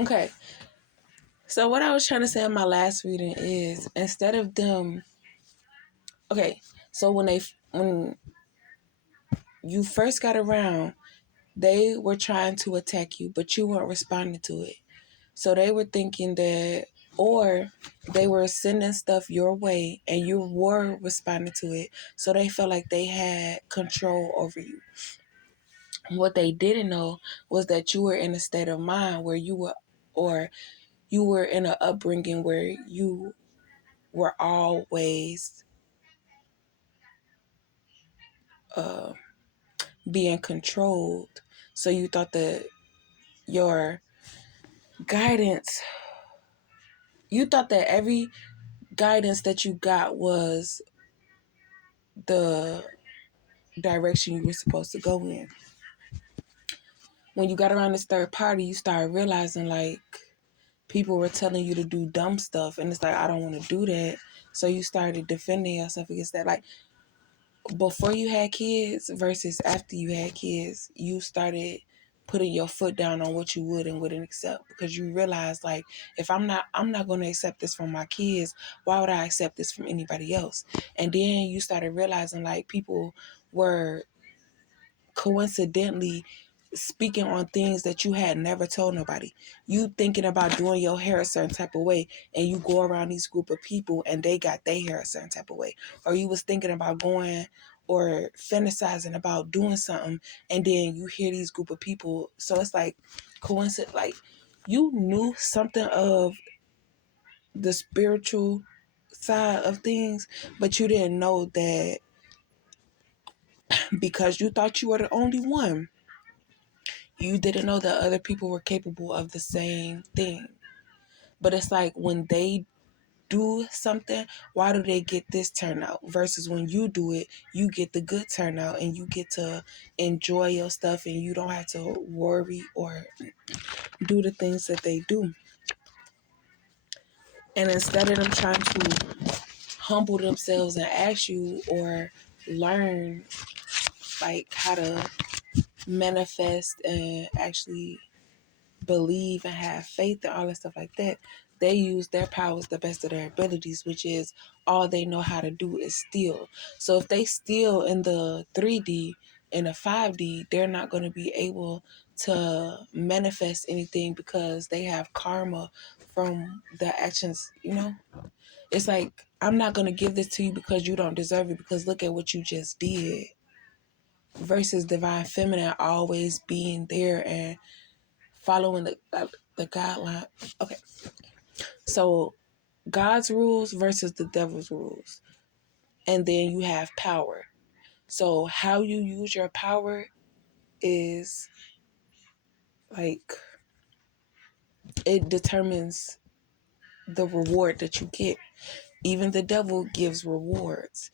Okay. So what I was trying to say in my last reading is instead of them, okay, so when you first got around, they were trying to attack you, but you weren't responding to it. So they were thinking that, or they were sending stuff your way and you were responding to it. So they felt like they had control over you. What they didn't know was that you were in a state of mind where or you were in an upbringing where you were always uh, being controlled. So you thought that your guidance, you thought that every guidance that you got was the direction you were supposed to go in. When you got around this third party, you started realizing like people were telling you to do dumb stuff, and it's like, I don't want to do that. So you started defending yourself against that. Like before you had kids versus after you had kids, you started putting your foot down on what you would and wouldn't accept, because you realized like, if I'm not going to accept this from my kids, why would I accept this from anybody else? And then you started realizing like people were coincidentally speaking on things that you had never told nobody. You thinking about doing your hair a certain type of way, and you go around these group of people and they got their hair a certain type of way. Or you was thinking about going or fantasizing about doing something, and then you hear these group of people. So it's like coincidence, like you knew something of the spiritual side of things, but you didn't know that because you thought you were the only one. You didn't know that other people were capable of the same thing. But it's like when they do something, why do they get this turnout? Versus when you do it, you get the good turnout and you get to enjoy your stuff and you don't have to worry or do the things that they do. And instead of them trying to humble themselves and ask you or learn like how to manifest and actually believe and have faith and all that stuff like that, they use their powers the best of their abilities, which is all they know how to do is steal. So if they steal in the 3D, in a 5D, they're not going to be able to manifest anything because they have karma from the actions, you know? It's like, I'm not going to give this to you because you don't deserve it, because look at what you just did. Versus divine feminine always being there and following the guideline. Okay, so God's rules versus the devil's rules, and then you have power. So how you use your power is like, it determines the reward that you get. Even the devil gives rewards.